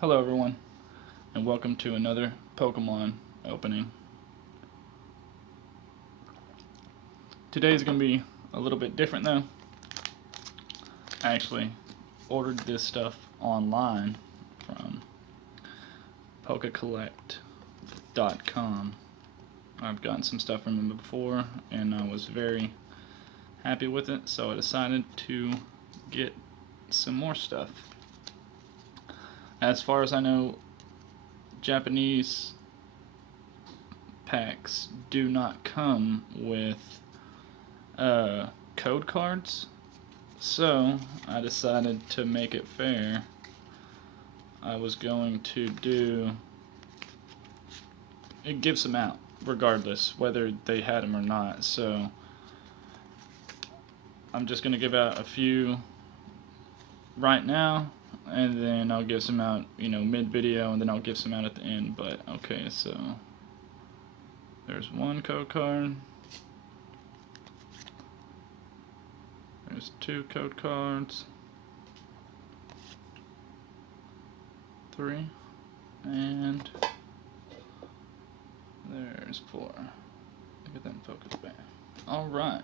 Hello everyone, and welcome to another Pokemon opening. Today is going to be a little bit different though. I actually ordered this stuff online from PokeCollect.com. I've gotten some stuff from them before and I was very happy with it, so I decided to get some more stuff. As far as I know, Japanese packs do not come with code cards, so I decided to make it fair. I was going to do it gives them out regardless whether they had them or not, so I'm just going to give out a few right now, and then I'll give some out, mid-video, and then I'll give some out at the end. But okay, so there's one code card. There's two code cards. 3. And there's 4. Look at them focus back. Alright.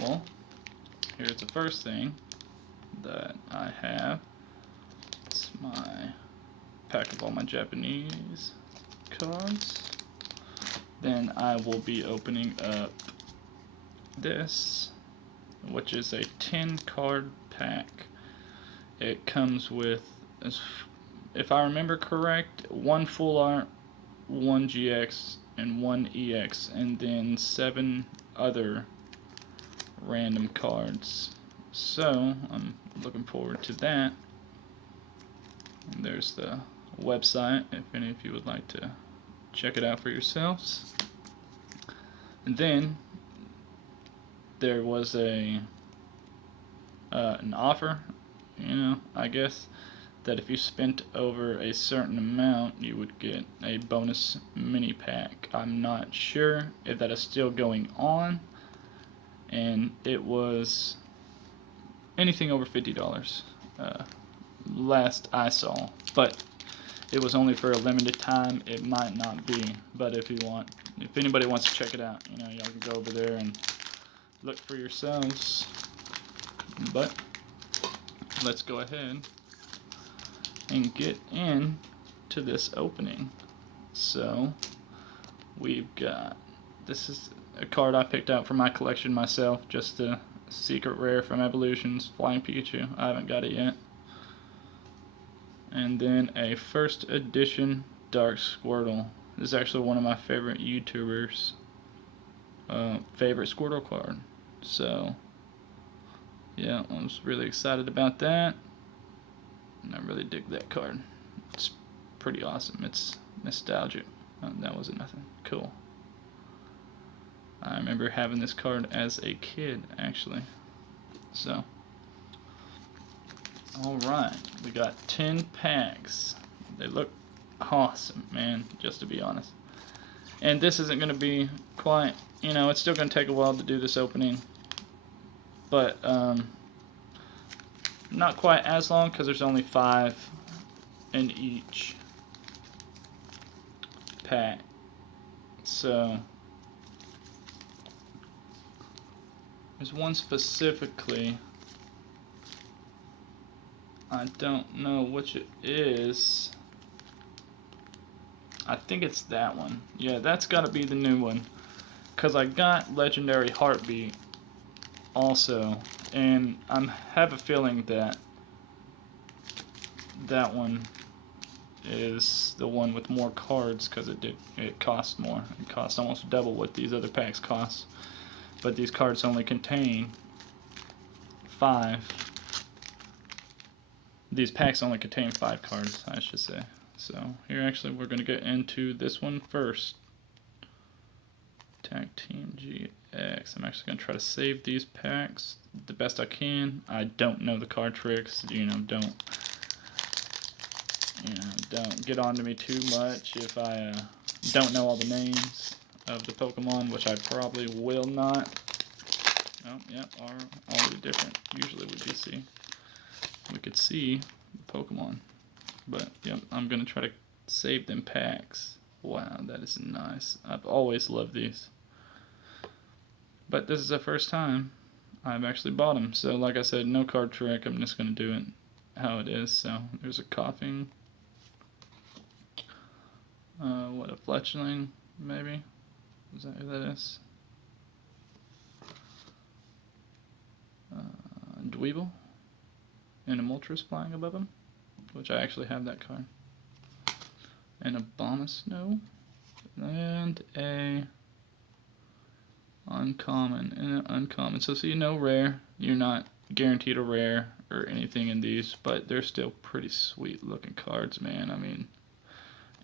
Well, here's the first thing that I have. It's my pack of all my Japanese cards. Then I will be opening up this, which is a 10 card pack. It comes with, if I remember correct, 1 full art, 1 GX, and 1 EX, and then 7 other random cards. So I'm looking forward to that. And there's the website if any of you would like to check it out for yourselves. And then there was an offer, I guess, that if you spent over a certain amount, you would get a bonus mini pack. I'm not sure if that is still going on, and it was anything over $50 last I saw, but it was only for a limited time. It might not be, but if anybody wants to check it out, y'all can go over there and look for yourselves. But let's go ahead and get in to this opening. So we've got, this is a card I picked out for my collection myself, just the secret rare from Evolutions, Flying Pikachu. I haven't got it yet. And then a first edition Dark Squirtle. This is actually one of my favorite YouTubers' favorite Squirtle card. So yeah, I was really excited about that, and I really dig that card. It's pretty awesome. It's nostalgic. That wasn't nothing. Cool. I remember having this card as a kid, actually. So, alright, we got 10 packs. They look awesome, man, just to be honest. And this isn't going to be quite, it's still going to take a while to do this opening. But, not quite as long because there's only 5 in each pack. So there's one specifically, I don't know which it is. I think it's that one. Yeah, that's got to be the new one, because I got Legendary Heartbeat also, and I have a feeling that that one is the one with more cards, because it costs more. It costs almost double what these other packs cost, but these cards only contain 5. These packs only contain 5 cards, I should say. So here, actually, we're going to get into this one first. Tag Team GX. I'm actually going to try to save these packs the best I can. I don't know the card tricks. Don't get on to me too much if I don't know all the names of the Pokemon, which I probably will not. Oh, yeah, are already different. Usually we could see the Pokemon But yep, I'm gonna try to save them packs. Wow, that is nice. I've always loved these. But this is the first time I've actually bought them. So like I said, no card trick. I'm just gonna do it how it is. So there's a coughing. What, a fletchling, maybe? Is that who that is? Dweeble. And a Moltres flying above him, which I actually have that card. And a Abomasnow. And a uncommon. And an uncommon. So see, no rare. You're not guaranteed a rare or anything in these, but they're still pretty sweet looking cards, man. I mean,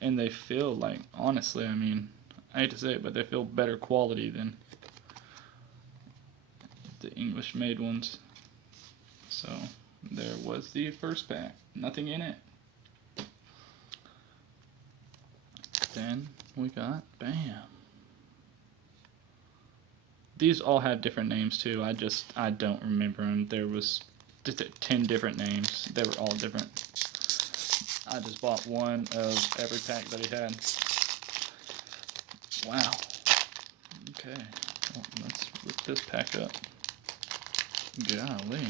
and they feel like, honestly, I mean, I hate to say it, but they feel better quality than the English made ones. So there was the first pack. Nothing in it. Then we got, bam. These all had different names too. I don't remember them. There was 10 different names. They were all different. I just bought one of every pack that he had. Wow. Okay. Well, let's rip this pack up. Golly.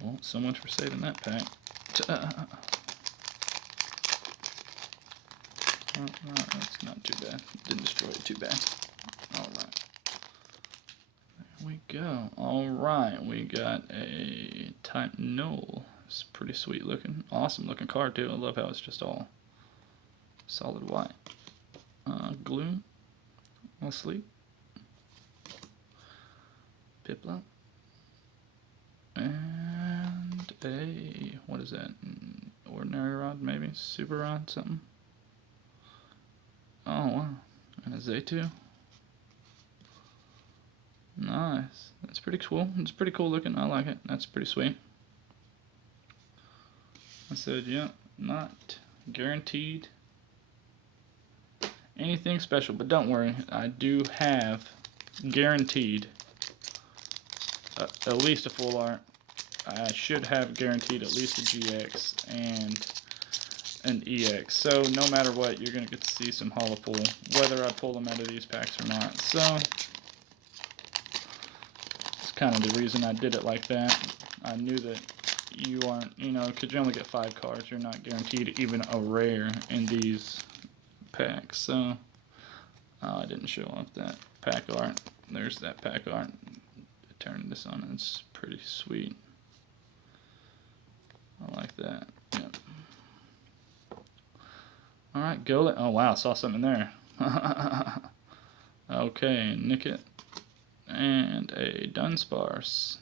Well, so much for saving that pack. No, that's not too bad. Didn't destroy it too bad. Alright. There we go. Alright, we got a Type Null. It's pretty sweet looking. Awesome looking card too. I love how it's just all solid white. Gloom. Asleep. Piplup. And a, what is that? Ordinary Rod, maybe? Super Rod, something? Oh, wow. And a Zaytu. Nice. That's pretty cool. It's pretty cool looking. I like it. That's pretty sweet. I said, yeah, not guaranteed anything special, but don't worry. I do have guaranteed at least a full art. I should have guaranteed at least a GX and an EX. So no matter what, you're going to get to see some holo full, whether I pull them out of these packs or not. So it's kind of the reason I did it like that. I knew that you aren't, you know, because you only get 5 cards. You're not guaranteed even a rare in these packs. So I didn't show off that pack art. There's that pack art. Turn this on. It's pretty sweet. I like that. Yep. Alright, go. Oh wow, saw something there. Okay, Nickit. And a Dunsparce.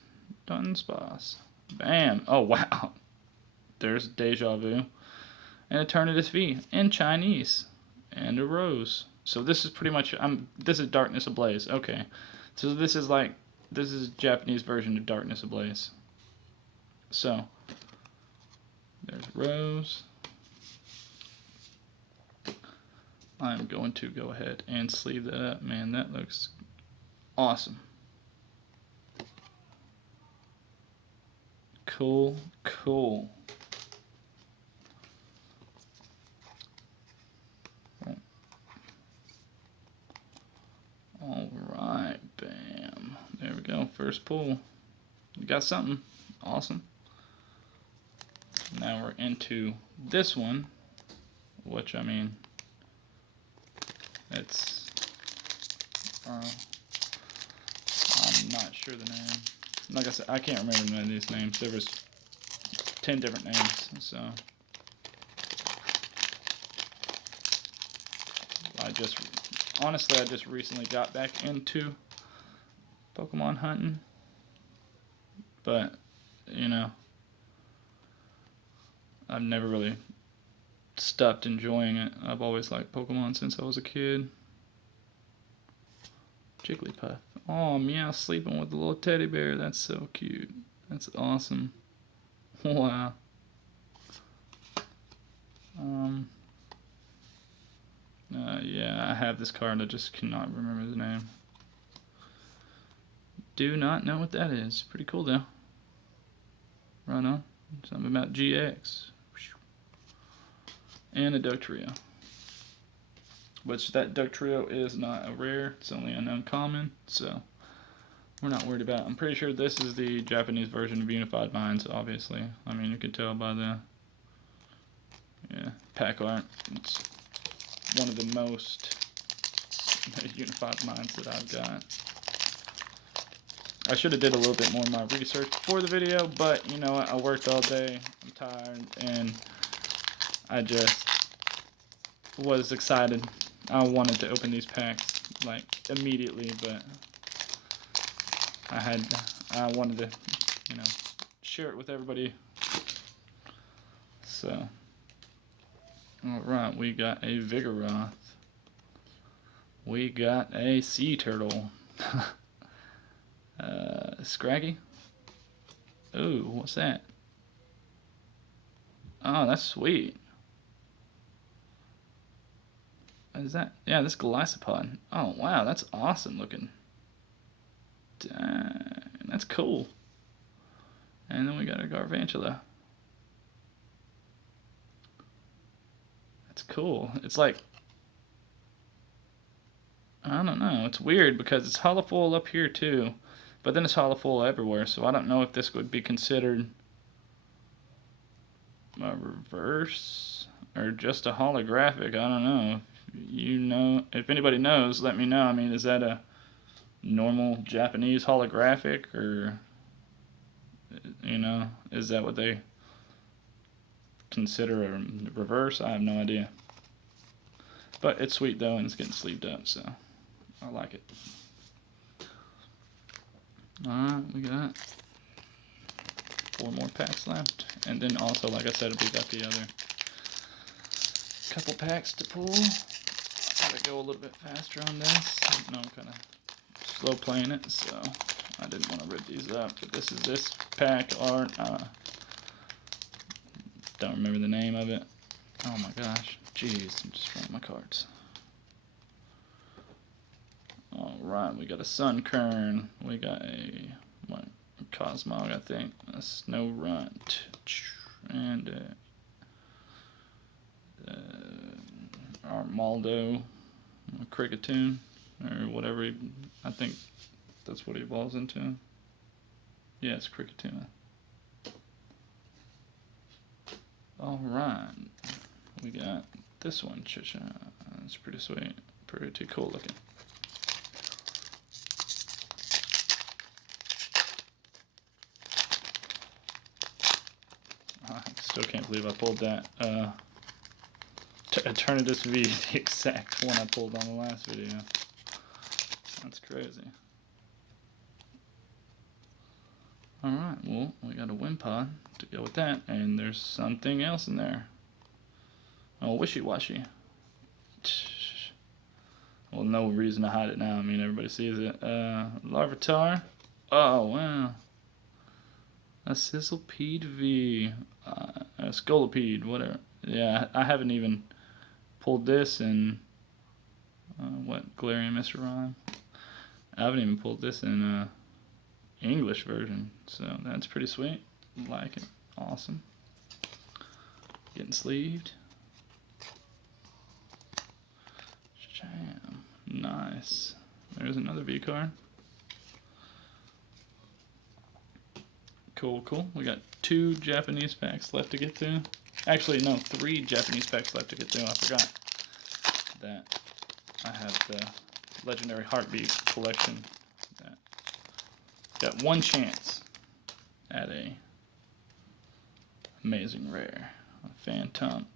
Dunsparce. Bam. Oh wow. There's Deja Vu. And Eternatus V. In Chinese. And a Rose. So this is pretty much, this is Darkness Ablaze. Okay. So this is like, this is a Japanese version of Darkness Ablaze. So, there's Rose. I'm going to go ahead and sleeve that up. Man, that looks awesome. Cool, cool. Alright, bam. There we go, first pull. You got something. Awesome. Now we're into this one, which, I mean, it's, I'm not sure the name. Like I said, I can't remember none of these names. There was 10 different names, so honestly, I just recently got back into Pokemon hunting, but, you know, I've never really stopped enjoying it. I've always liked Pokemon since I was a kid. Jigglypuff. Oh, Meow sleeping with the little teddy bear. That's so cute. That's awesome. Wow. Yeah, I have this card. I just cannot remember the name. Do not know what that is. Pretty cool though. Right on. Something about GX. and a Dugtrio. Which that Dugtrio is not a rare, it's only an uncommon, so we're not worried about it. I'm pretty sure this is the Japanese version of Unified Minds, obviously. I mean, you can tell by the pack art. It's one of the most Unified Minds that I've got. I should have did a little bit more of my research before the video, but you know what, I worked all day, I'm tired, and I just was excited. I wanted to open these packs like immediately, but I wanted to, you know, share it with everybody. So, alright, we got a Vigoroth. We got a Sea Turtle. Scraggy? Ooh, what's that? Oh, that's sweet. What is that? Yeah, this Golisopod. Oh, wow, that's awesome looking. Dang, that's cool. And then we got a Garvantula. That's cool. It's like, I don't know. It's weird because it's holofoil up here too, but then it's holofoil everywhere. So I don't know if this would be considered a reverse or just a holographic. I don't know. If anybody knows, let me know. I mean, is that a normal Japanese holographic, or you know, is that what they consider a reverse? I have no idea. But it's sweet though, and it's getting sleeved up, so I like it. Alright, we got 4 more packs left. And then also, like I said, we got the other couple packs to pull. Gotta go a little bit faster on this. No, I'm kind of slow playing it, so I didn't want to rip these up. But this is this pack art. Don't remember the name of it. Oh my gosh. Jeez, I'm just running my cards. Alright, we got a Sunkern. We got a Cosmog, I think. A Snorunt. And Armaldo. A Kricketune. Or whatever. I think that's what he evolves into. Yeah, it's Kricketune. Alright. We got this one. It's pretty sweet. Pretty cool looking. I still can't believe I pulled that Eternatus V, the exact one I pulled on the last video. That's crazy. Alright, well, we got a Wimpod to go with that, and there's something else in there. Oh, Wishy-Washy. Well, no reason to hide it now. I mean, everybody sees it. Larvitar. Oh, wow. A Sizzlipede V. A Scolipede, whatever. Yeah, I haven't even pulled this in, Galarian Mr. Rhyme. I haven't even pulled this in, English version, so that's pretty sweet. Like it. Awesome. Getting sleeved. Jam. Nice. There's another V card. Cool, cool. We got 2 Japanese packs left to get through. Actually, no, 3 Japanese packs left to get through. I forgot that I have the Legendary Heartbeat collection. Got 1 chance at a amazing rare. A Phantom.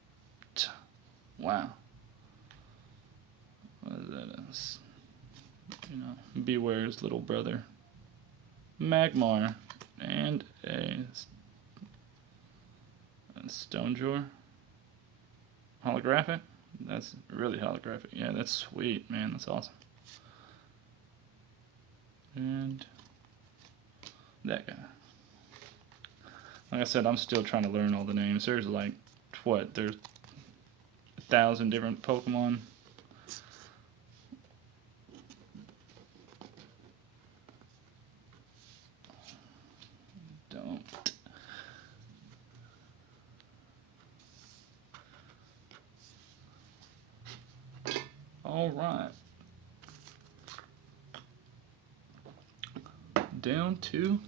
Wow. What is that? You know, Beware's little brother. Magmar. And a Stonjourner. Holographic? That's really holographic. Yeah, that's sweet, man. That's awesome. And that guy. Like I said, I'm still trying to learn all the names. There's like, what? There's 1,000 different Pokemon. All right. Down to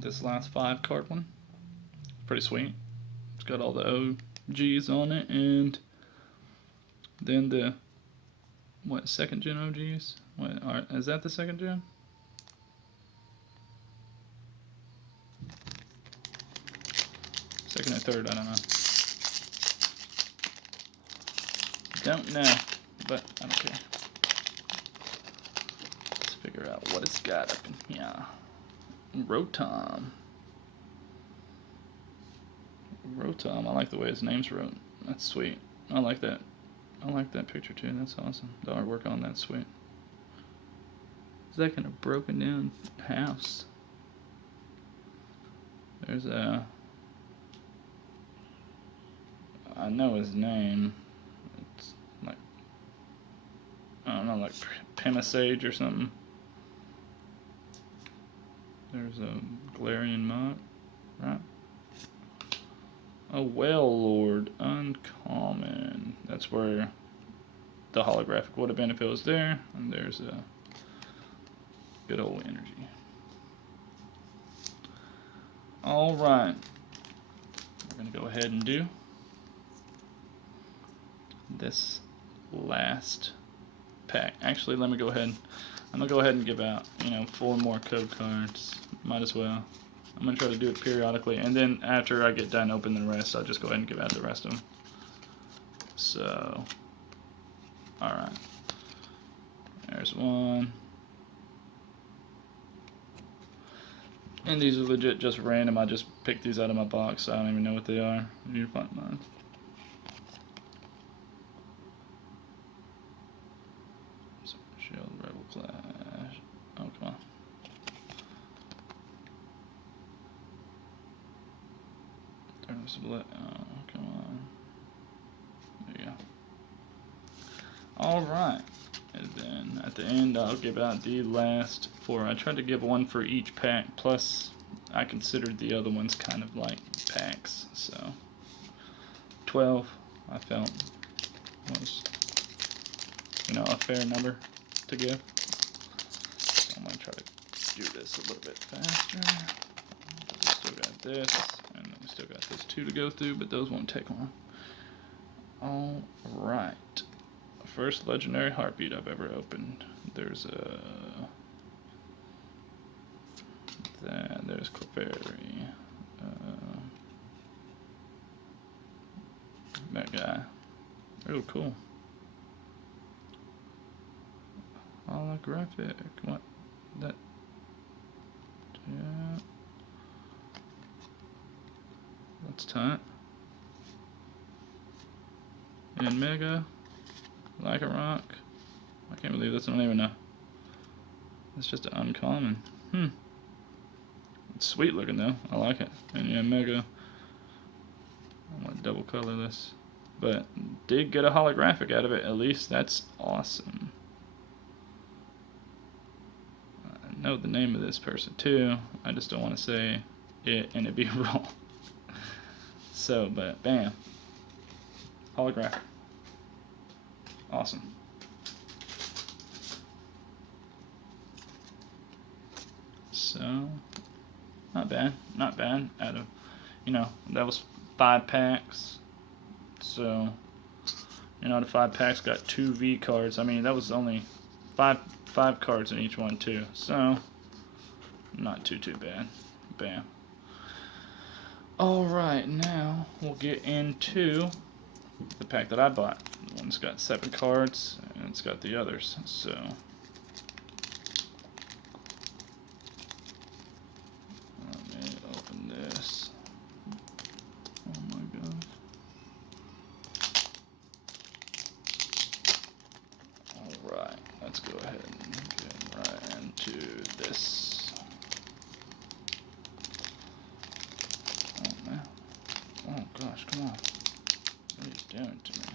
this last 5-card one. Pretty sweet. It's got all the OGs on it, and then the second gen OGs? Is that the second gen? Second or third, I don't know. Don't know, but I don't care. Let's figure out what it's got up in here. Rotom. Rotom, I like the way his name's wrote. That's sweet. I like that. I like that picture too. That's awesome. The artwork on that's sweet. Is that kind of broken down house? There's a... I know his name. It's like... I don't know, like Pemisage or something. There's a Galarian Mott, right? A Wailord, uncommon. That's where the holographic would have been if it was there. And there's a good old energy. Alright. We're going to go ahead and do this last pack. Actually, let me go ahead. I'm going to go ahead and give out, 4 more code cards. Might as well. I'm going to try to do it periodically, and then after I get done opening the rest, I'll just go ahead and give out the rest of them. So, alright. There's one. And these are legit just random. I just picked these out of my box, so I don't even know what they are. You find mine. Shield, Rebel Clash. Oh, come on. Split. Oh, come on. There you go. Alright. And then at the end, I'll give out the last 4. I tried to give one for each pack, plus I considered the other ones kind of like packs. So 12, I felt was, a fair number to give. So I'm going to try to do this a little bit faster. We still got this, and then we still got this 2 to go through, but those won't take long. Alright. First legendary Heartbeat I've ever opened. There's there's Clefairy. That guy. Oh, cool. Holographic. What? That. Yeah. That's tight. And Mega. Like a rock. I can't believe this. I don't even know. It's just an uncommon. It's sweet looking though. I like it. And yeah, Mega. I'm gonna double color this. But did get a holographic out of it at least. That's awesome. I know the name of this person too. I just don't want to say it and it be wrong. So, but bam. Holographic. Awesome. So, not bad. Not bad. Out of, that was 5 packs. So, the 5 packs got 2 V cards. I mean, that was only 5 cards in each one too. So, not too bad. Bam. Alright, now we'll get into the pack that I bought. The one's got 7 cards, and it's got the others. So, let me open this. Oh my gosh. Alright, let's go ahead and get right into this. Oh man. Oh gosh, come on. What are you doing to me?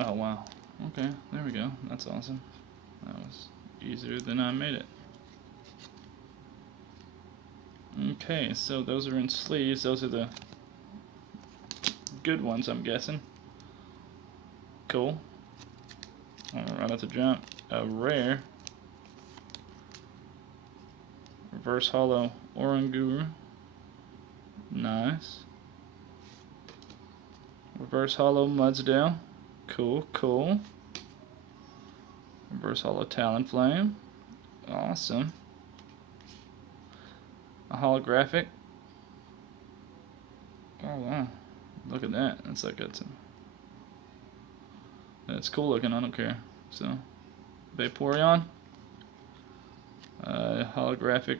Oh wow. Okay, there we go. That's awesome. That was easier than I made it. Okay, so those are in sleeves. Those are the good ones, I'm guessing. Cool. Right at the jump. A rare. Reverse Holo Oranguru. Nice. Reverse Holo Mudsdale. Cool, cool. Reverse Holo Talonflame. Awesome. A holographic. Oh wow. Look at that. That's like that's cool looking, I don't care. So Vaporeon. Holographic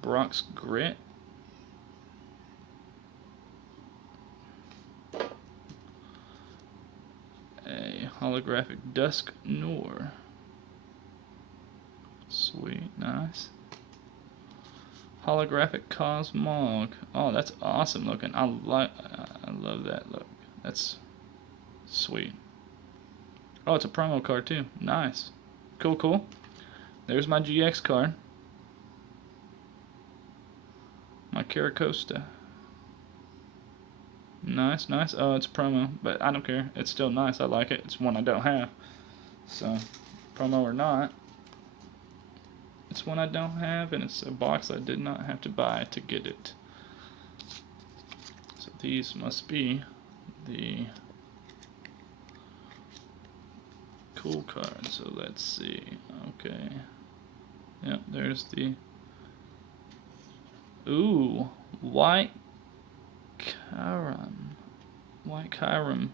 Brock's Grit. A holographic Dusk Noir. Sweet, nice. Holographic Cosmog. Oh, that's awesome looking. I love that look. That's sweet. Oh, it's a promo card too. Nice. Cool, cool. There's my GX card. My Caracosta. Nice, nice. Oh, it's a promo, but I don't care. It's still nice. I like it. It's one I don't have. So, promo or not, it's one I don't have, and it's a box I did not have to buy to get it. So these must be the cool cards. So let's see. Okay. Yep, there's the... Ooh, White Kyurem. White Kyurem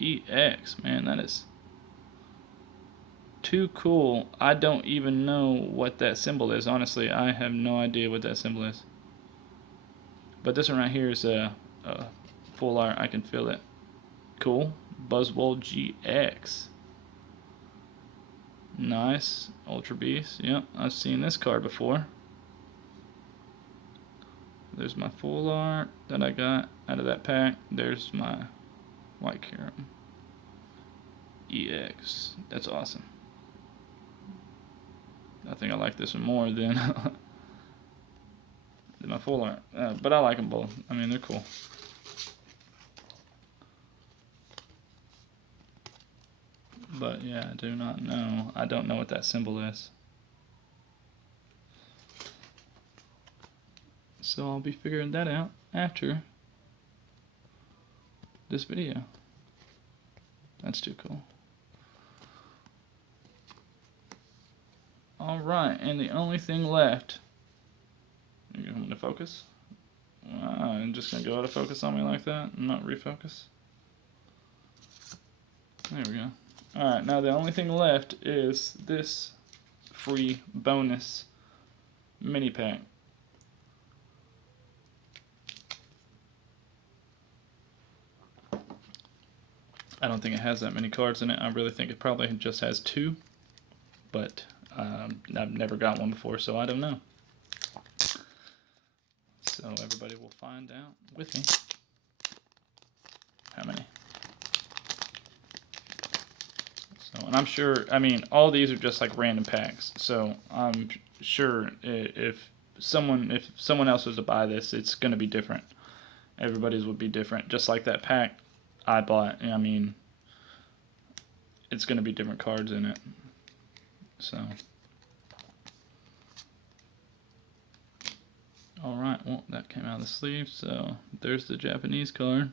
EX. Man, that is too cool. I don't even know what that symbol is. Honestly, I have no idea what that symbol is. But this one right here is a full art. I can feel it. Cool. Buzzwole GX. Nice. Ultra Beast. Yep, I've seen this card before. There's my full art that I got out of that pack. There's my White Kyurem EX. That's awesome. I think I like this one more than, than my full art. But I like them both. I mean, they're cool. But yeah, I do not know. I don't know what that symbol is. So I'll be figuring that out after this video. That's too cool. Alright, and the only thing left... You going to focus? I'm just going to go out of focus on me like that and not refocus. There we go. Alright, now the only thing left is this free bonus mini pack. I don't think it has that many cards in it. I really think it probably just has 2. But I've never got one before, so I don't know. So everybody will find out with me. How many? So, and I'm sure, I mean, all these are just like random packs. So I'm sure if someone else was to buy this, it's going to be different. Everybody's would be different. Just like that pack I bought. I mean, it's going to be different cards in it. So, alright, well, that came out of the sleeve, so there's the Japanese card.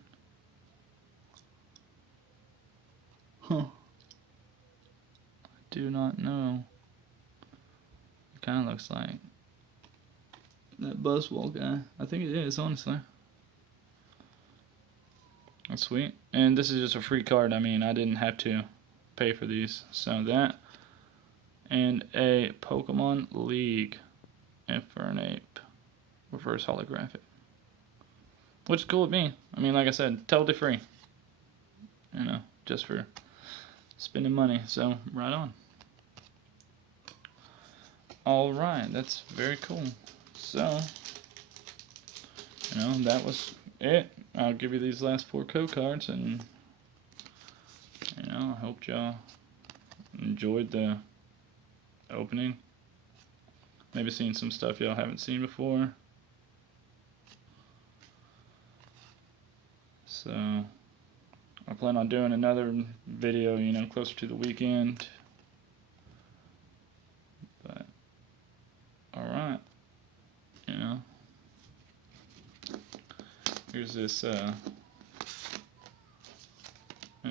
Huh. I do not know. It kind of looks like that Buzzwole guy. I think it is, honestly. That's sweet. And this is just a free card. I mean, I didn't have to pay for these. So that. And a Pokemon League Infernape reverse holographic, which is cool with me. I mean, like I said, totally free, you know, just for spending money. So right on. All right, that's very cool. So, you know, that was it. I'll give you these last 4 code cards, and you know, I hope y'all enjoyed the opening. Maybe seeing some stuff y'all haven't seen before. So I'll plan on doing another video, you know, closer to the weekend. But, alright. You know. Here's this, you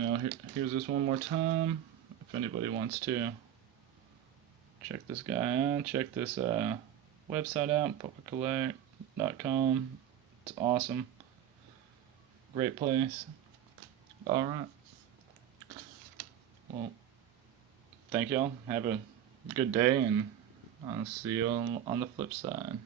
know, here's this one more time. If anybody wants to check this guy out, check this website out, pokercollect.com. It's awesome. Great place. Alright. Well, thank y'all. Have a good day, and I'll see you on the flip side.